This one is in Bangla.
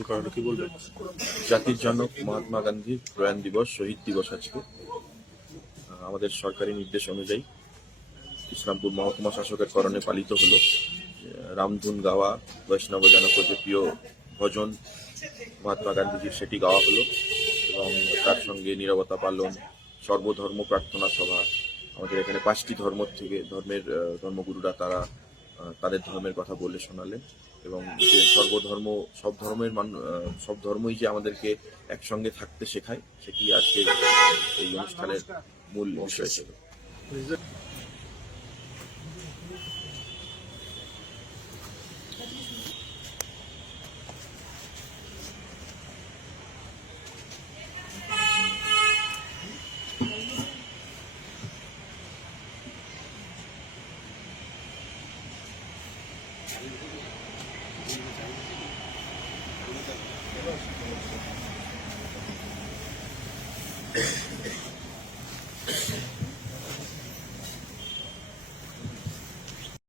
উদযাপন করা হলো কি জাতির জনক মহাত্মা গান্ধীর প্রয়াণ দিবস, শহীদ দিবস আজকে। আমাদের সরকারি নির্দেশ অনুযায়ী ইসলামপুর মহকুমা শাসকের করণে পালিত হলো রামধুন গাওয়া, বৈষ্ণব যে প্রিয় ভজন মহাত্মা গান্ধীজির সেটি গাওয়া হলো এবং তার সঙ্গে নিরবতা পালন, সর্বধর্ম প্রার্থনা সভা, আমাদের এখানে পাঁচটি ধর্ম থেকে ধর্মের ধর্মগুরুরা তারা তাদের ধর্মের কথা বলে শোনালেন এবং যে সর্বধর্ম, সব ধর্মের মান সব ধর্মই যে আমাদেরকে একসঙ্গে থাকতে শেখায়, সেটি আজকে এই অনুষ্ঠানের মূল বিষয় ছিল। Yeah.